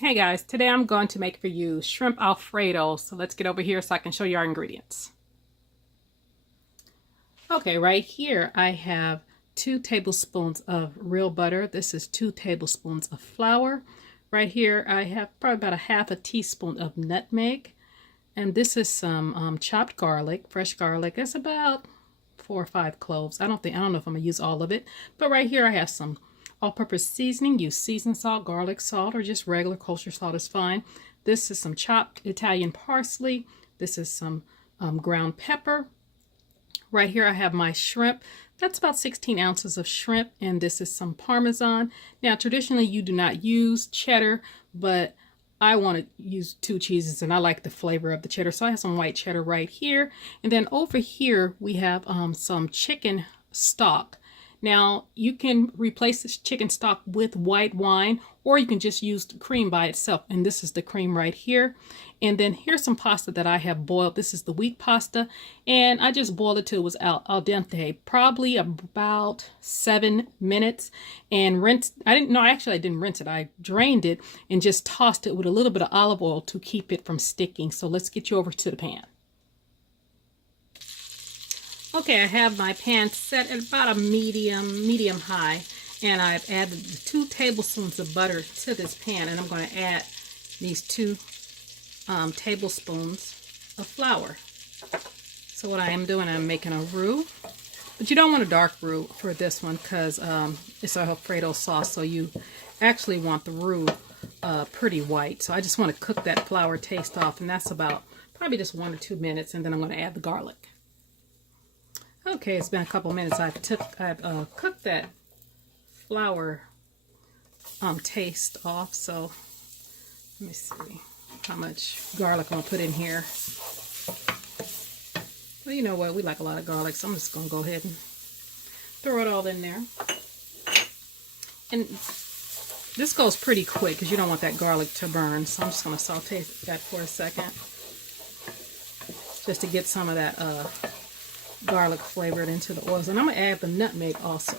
Hey guys, today I'm going to make for you shrimp Alfredo. So let's get over here so I can show you our ingredients. Okay, right here I have 2 tablespoons of real butter. This is 2 tablespoons of flour. Right here I have probably about a half a teaspoon of nutmeg. And this is some chopped garlic, fresh garlic. It's about 4 or 5 cloves. I don't know if I'm gonna use all of it. But right here I have some all-purpose seasoning. Use seasoned salt, garlic salt, or just regular kosher salt is fine. This is some chopped Italian parsley. This is some ground pepper. Right here I have my shrimp. That's about 16 ounces of shrimp, and this is some Parmesan. Now traditionally you do not use cheddar, but I want to use 2 cheeses and I like the flavor of the cheddar, so I have some white cheddar right here. And then over here we have some chicken stock. Now you can replace this chicken stock with white wine, or you can just use the cream by itself, and this is the cream right here. And then here's some pasta that I have boiled. This is the wheat pasta, and I just boiled it till it was al dente, probably about 7 minutes, and rinsed. I didn't rinse it. I drained it and just tossed it with a little bit of olive oil to keep it from sticking. So let's get you over to the pan. Okay, I have my pan set at about a medium high, and I've added the 2 tablespoons of butter to this pan, and I'm going to add these 2 tablespoons of flour. So what I am doing, I'm making a roux, but you don't want a dark roux for this one because it's a Alfredo sauce, so you actually want the roux pretty white. So I just want to cook that flour taste off, and that's about probably just 1 or 2 minutes, and then I'm going to add the garlic. Okay, it's been a couple minutes. I've cooked that flour taste off. So let me see how much garlic I'm gonna put in here. Well, you know what? We like a lot of garlic, so I'm just gonna go ahead and throw it all in there. And this goes pretty quick because you don't want that garlic to burn. So I'm just gonna saute that for a second, just to get some of that garlic flavored into the oils. And I'm going to add the nutmeg also.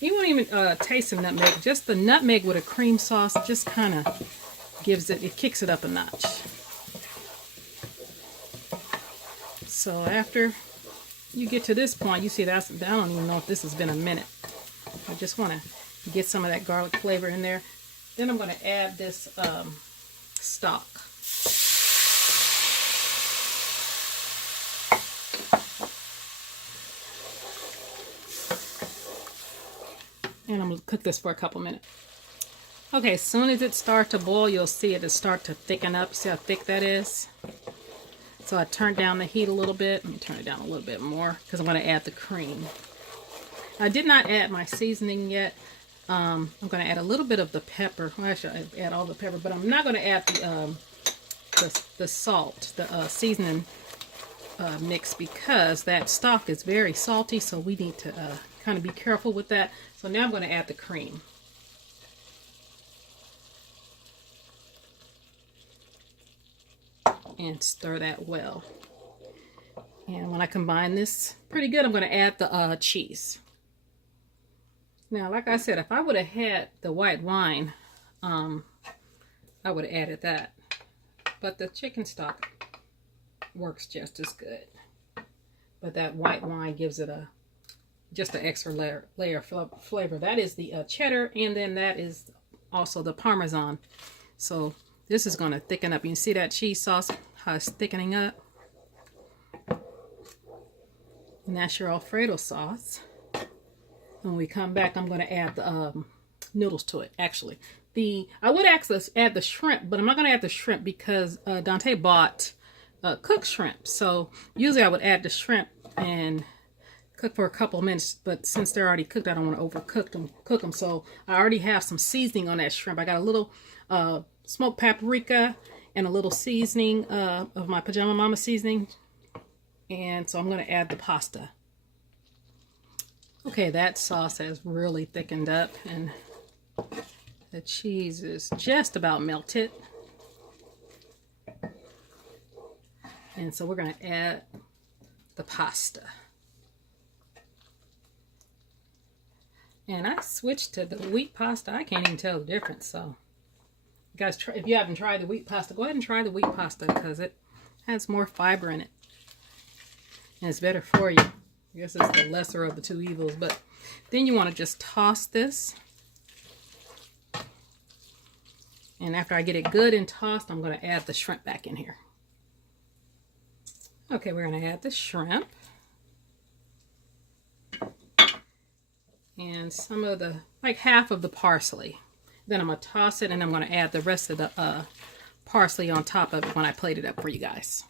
You won't even taste the nutmeg. Just the nutmeg with a cream sauce just kind of kicks it up a notch. So after you get to this point, you see I don't even know if this has been a minute. I just want to get some of that garlic flavor in there. Then I'm going to add this stock. And I'm going to cook this for a couple minutes. Okay, as soon as it starts to boil, you'll see it start to thicken up. See how thick that is? So I turned down the heat a little bit. Let me turn it down a little bit more because I'm going to add the cream. I did not add my seasoning yet. I'm going to add a little bit of the pepper. Well, actually, I add all the pepper, but I'm not going to add the salt, the seasoning mix, because that stock is very salty, so we need to kind of be careful with that. So now I'm going to add the cream. And stir that well. And when I combine this pretty good, I'm going to add the cheese. Now, like I said, if I would have had the white wine, I would have added that. But the chicken stock works just as good. But that white wine gives it just an extra layer of flavor. That is the cheddar, and then that is also the Parmesan. So this is going to thicken up. You can see that cheese sauce, how it's thickening up. And that's your Alfredo sauce. When we come back, I'm going to add the noodles to it. Actually, I would actually add the shrimp, but I'm not going to add the shrimp because Dante bought cooked shrimp. So usually I would add the shrimp and cook for a couple of minutes, but since they're already cooked, I don't want to cook them. So I already have some seasoning on that shrimp. I got a little smoked paprika and a little seasoning of my Pajama Mama seasoning. And so I'm going to add the pasta. Okay, that sauce has really thickened up and the cheese is just about melted. And so we're going to add the pasta. And I switched to the wheat pasta. I can't even tell the difference. So, you guys, if you haven't tried the wheat pasta, go ahead and try the wheat pasta because it has more fiber in it. And it's better for you. I guess it's the lesser of the two evils. But then you want to just toss this. And after I get it good and tossed, I'm going to add the shrimp back in here. Okay, we're going to add the shrimp. And some of the, like half of the parsley. Then I'm going to toss it and I'm going to add the rest of the parsley on top of it when I plate it up for you guys.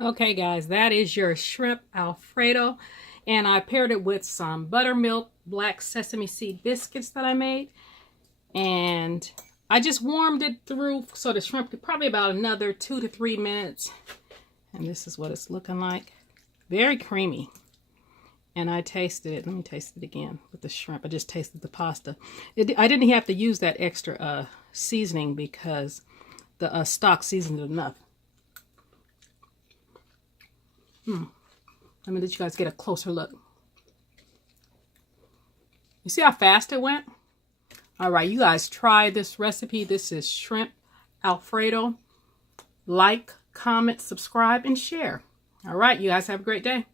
Okay guys, that is your shrimp Alfredo. And I paired it with some buttermilk black sesame seed biscuits that I made. And I just warmed it through so the shrimp could probably about another 2 to 3 minutes. And this is what it's looking like. Very creamy. And I tasted it. Let me taste it again with the shrimp. I just tasted the pasta. I didn't have to use that extra seasoning because the stock seasoned it enough. Let me let you guys get a closer look. You see how fast it went? All right, you guys try this recipe. This is shrimp Alfredo. Like, comment, subscribe, and share. All right, you guys have a great day.